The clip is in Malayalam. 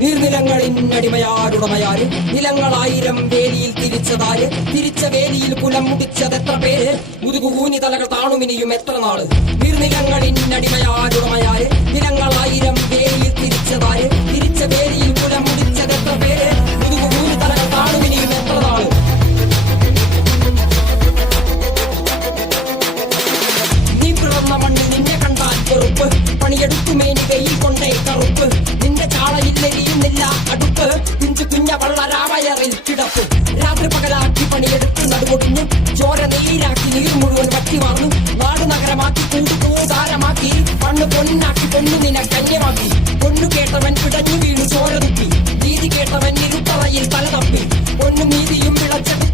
നീർനിലങ്ങളിന്നടിമയാരുടമയാര് നിലങ്ങളായിരം വേലിയിൽ തിരിച്ചതാര് തിരിച്ച വേലിയിൽ കുലം മുടിച്ചതെത്ര പേര് മുതുകുകൂനി തലകൾ താണുമിനിയും എത്ര നാള് നീർനിലങ്ങളിന്നടിമയാരുടമയാര് നിലങ്ങളായിരം വേലിയിൽ തിരിച്ചതാര് തിരിച്ച വേലിയിൽ കുലം മുടിച്ചതെത്ര പേര് മുതുകുകൂനി തലകൾ താണുമിനിയും എത്ര നാള് നീ പിറന്ന മണ്ണിൽ നിന്നെ കണ്ടാൽ വെറുപ്പ് പണിയെടുക്കുമേനി വെയിൽ കൊണ്ടേ കറുപ്പ് നിന്റെ ചാളയില്ലെരിയുന്നില്ല അടുപ്പ് പിഞ്ചു കുഞ്ഞ വള്ളരാവയറിൽ കിടപ്പ് രാത്രി പകലാക്കി പണിയെടുത്ത് നടുകൊടുന്നു ചോര നീരാക്കി നീർ മുഴുവൻ വറ്റി വാർന്നു നാട് നഗരമാക്കി കൂടാരമാക്കി മണ്ണ് പൊന്നാക്കി പൊന്നു നിന കന്യമാക്കി പൊന്നു കേട്ടവൻ പിടഞ്ഞു വീണു ചോര തുപ്പി നീതി കേട്ടവൻ ഇരുട്ടറയിൽ തല തപ്പി പൊന്നു നീതിയും വിളച്ചത്